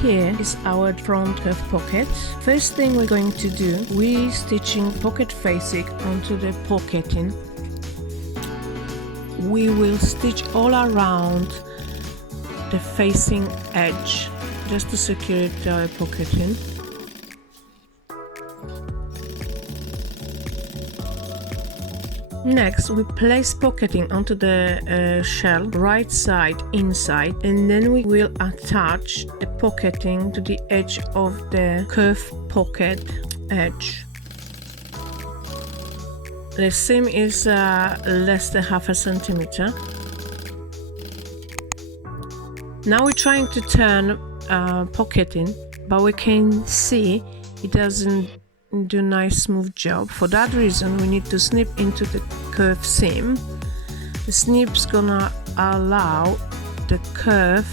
here is our front curve pocket. First thing we're going to do, we stitching pocket facing onto the pocketing. We will stitch all around the facing edge just to secure it to our pocketing. Next, we place pocketing onto the shell, right side inside, and then we will attach the pocketing to the edge of the curve pocket edge. The seam is less than half a centimeter. Now we're trying to turn pocketing, but we can see it doesn't do a nice smooth job. For that reason, we need to snip into the curve seam. The snip's gonna allow the curve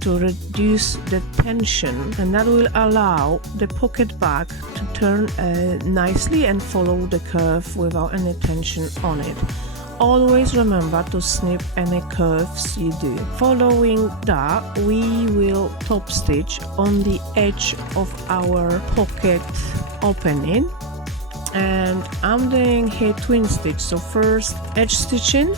to reduce the tension, and that will allow the pocket bag to turn nicely and follow the curve without any tension on it. Always remember to snip any curves you do. Following that, we will top stitch on the edge of our pocket opening, and I'm doing here twin stitch. So first edge stitching,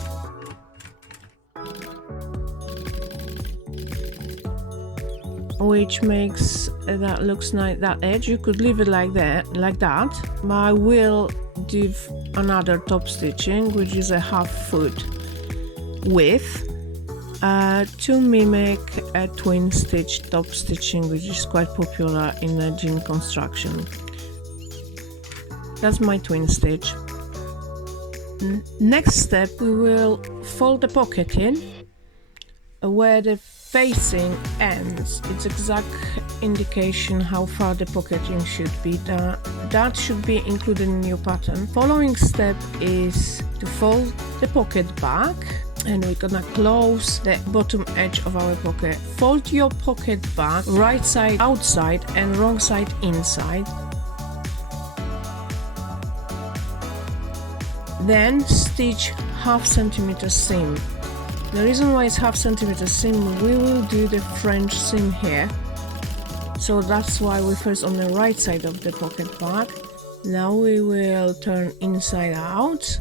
which makes that looks like that edge. You could leave it like that, but I will do another top stitching, which is a half foot width, to mimic a twin stitch top stitching, which is quite popular in jean construction. That's my twin stitch. Next step, we will fold the pocketing where the facing ends. It's exact indication how far the pocketing should be. That should be included in your pattern. Following step is to fold the pocket back, and we're gonna close the bottom edge of our pocket. Fold your pocket back right side outside and wrong side inside. Then stitch half centimeter seam. The reason why it's half centimeter seam, we will do the French seam here. So that's why we're first on the right side of the pocket bag. Now we will turn inside out.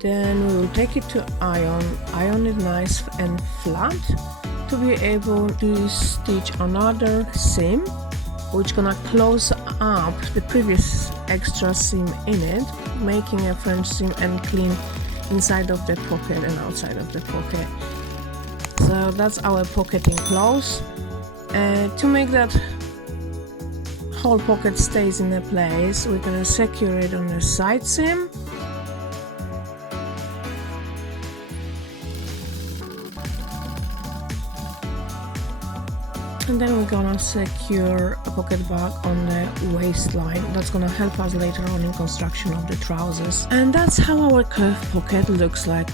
Then we will take it to iron. Iron it nice and flat to be able to stitch another seam, which gonna close up the previous extra seam in it, making a French seam and clean inside of the pocket and outside of the pocket. So that's our pocketing close. To make that whole pocket stays in the place, we're gonna secure it on the side seam. And then we're gonna secure a pocket bag on the waistline. That's gonna help us later on in construction of the trousers. And that's how our curved pocket looks like.